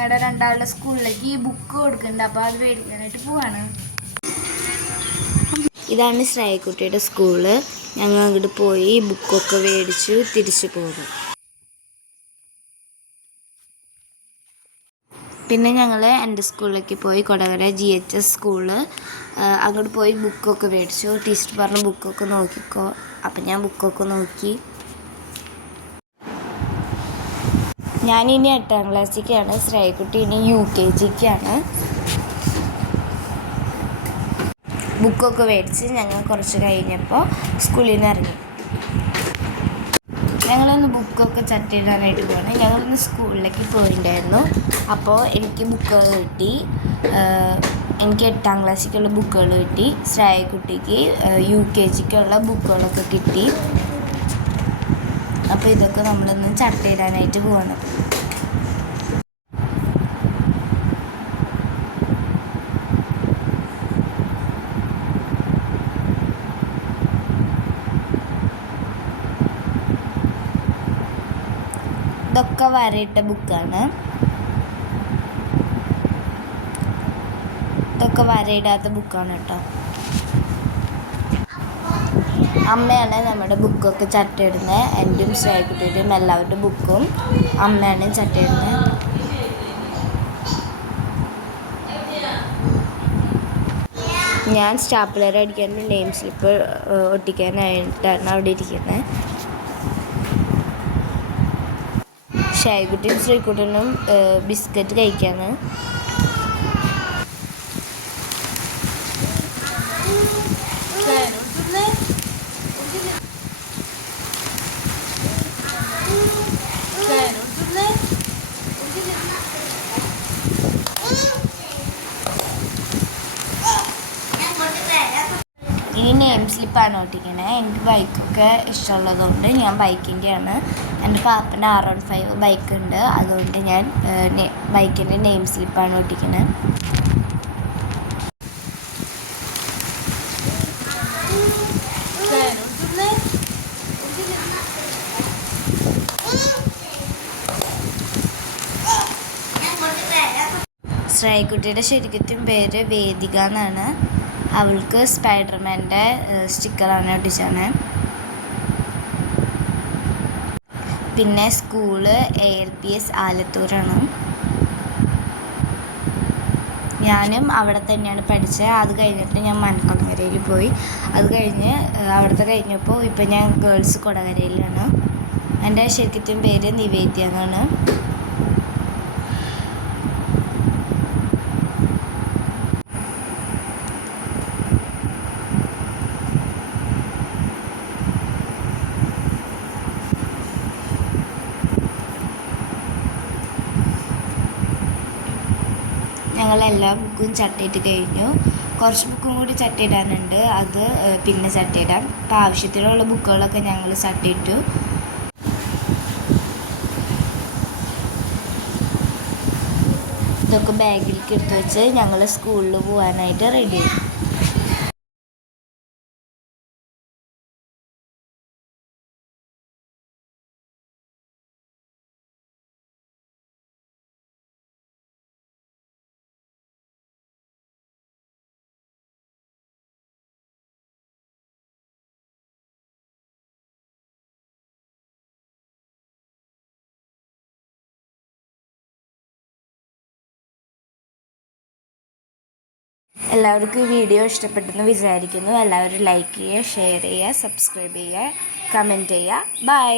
ഞങ്ങളുടെ രണ്ടാളുടെ സ്കൂളിലേക്ക് ഈ ബുക്ക് കൊടുക്കുന്നുണ്ട്. അപ്പോൾ അത് മേടിക്കാനായിട്ട് പോവാണ്. ഇതാണ് ശ്രേയക്കുട്ടിയുടെ സ്കൂള്. ഞങ്ങൾ അങ്ങോട്ട് പോയി ബുക്കൊക്കെ മേടിച്ചു തിരിച്ചു പോകും. പിന്നെ ഞങ്ങൾ എൻ്റെ സ്കൂളിലേക്ക് പോയി, കൊടകര GHS സ്കൂള്. അങ്ങോട്ട് പോയി ബുക്കൊക്കെ മേടിച്ചു. ടീച്ചർ പറഞ്ഞ ബുക്കൊക്കെ നോക്കിക്കോ. അപ്പം ഞാൻ ബുക്കൊക്കെ നോക്കി. ഞാനിനി 8ാം ക്ലാസ്സിലേക്കാണ്, ശ്രേയക്കുട്ടി ഇനി UKGക്കാണ്. ബുക്കൊക്കെ മേടിച്ച് ഞങ്ങൾ കുറച്ച് കഴിഞ്ഞപ്പോൾ സ്കൂളിൽ നിന്ന് ഇറങ്ങി. ഞങ്ങളൊന്ന് ബുക്കൊക്കെ ചട്ടിയിടാനായിട്ട് പോകണം. ഞങ്ങളൊന്ന് സ്കൂളിലേക്ക് പോയിട്ടുണ്ടായിരുന്നു. അപ്പോൾ എനിക്ക് ബുക്കുകൾ കിട്ടി. എനിക്ക് 8ാം ക്ലാസ്സിലേക്കുള്ള ബുക്കുകൾ കിട്ടി. ശ്രേയക്കുട്ടിക്ക് UKGക്കുള്ള ബുക്കുകളൊക്കെ കിട്ടി. അപ്പോൾ ഇതൊക്കെ നമ്മളൊന്ന് ചട്ടിയിടാനായിട്ട് പോകണം. ഇതൊക്കെ വരയിട്ട ബുക്കാണ്. ഇതൊക്കെ വരയിടാത്ത ബുക്കാണ് കേട്ടോ. അമ്മയാണ് നമ്മുടെ ബുക്കൊക്കെ ചട്ടയിടുന്നത്. എൻ്റെയും ശ്രേയക്കുട്ടിയുടെയും എല്ലാവരുടെ ബുക്കും അമ്മയാണ് ചട്ടയിടുന്നത്. ഞാൻ സ്റ്റാപ്ലർ അടിക്കാൻ നെയിം സ്ലിപ്പ് ഒട്ടിക്കാനായിട്ടാണ് അവിടെ ഇരിക്കുന്നത്. ശ്രേയക്കുട്ടിയും ശ്രീക്കുട്ടനും ബിസ്ക്കറ്റ് കഴിക്കാണ്. ഇനി നെയിം സ്ലിപ്പാണ് ഒട്ടിക്കണേ. എനിക്ക് ബൈക്കൊക്കെ ഇഷ്ടമുള്ളതുകൊണ്ട് ഞാൻ ബൈക്കിൻ്റെയാണ്. എൻ്റെ പാപ്പൻ്റെ R15 ബൈക്കുണ്ട്. അതുകൊണ്ട് ഞാൻ ബൈക്കിൻ്റെ നെയിം സ്ലിപ്പാണ് ഒട്ടിക്കണേ. ശ്രേയക്കുട്ടിയുടെ ശരിക്കും പേര് വേദിക എന്നാണ്. അവൾക്ക് സ്പൈഡർമാൻ്റെ സ്റ്റിക്കറാണ് ഒട്ടിച്ചാണ്. പിന്നെ സ്കൂള് ALPS ആലത്തൂരാണ്. ഞാനും അവിടെ തന്നെയാണ് പഠിച്ചത്. അത് കഴിഞ്ഞിട്ട് ഞാൻ മൺകുളങ്ങരയിൽ പോയി. അത് കഴിഞ്ഞ് അവിടുത്തെ കഴിഞ്ഞപ്പോൾ ഇപ്പം ഞാൻ ഗേൾസ് കൊടകരയിലാണ്. എൻ്റെ ശരിക്കും പേര് നിവേദ്യ എന്നാണ്. ഞങ്ങളെല്ലാ ബുക്കും ചട്ടയിട്ട് കഴിഞ്ഞു. കുറച്ച് ബുക്കും കൂടി ചട്ടയിടാനുണ്ട്. അത് പിന്നെ ചട്ടയിടാം. അപ്പം ആവശ്യത്തിനുള്ള ബുക്കുകളൊക്കെ ഞങ്ങൾ ചട്ടയിട്ടു. ഇതൊക്കെ ബാഗിലേക്ക് എടുത്ത് വെച്ച് ഞങ്ങൾ സ്കൂളിൽ പോകാനായിട്ട് റെഡി ആയി. എല്ലാവർക്കും ഈ വീഡിയോ ഇഷ്ടപ്പെട്ടെന്ന് വിചാരിക്കുന്നു. എല്ലാവരും ലൈക്ക് ചെയ്യുക, ഷെയർ ചെയ്യുക, സബ്സ്ക്രൈബ് ചെയ്യുക, കമൻറ്റ് ചെയ്യുക. ബൈ.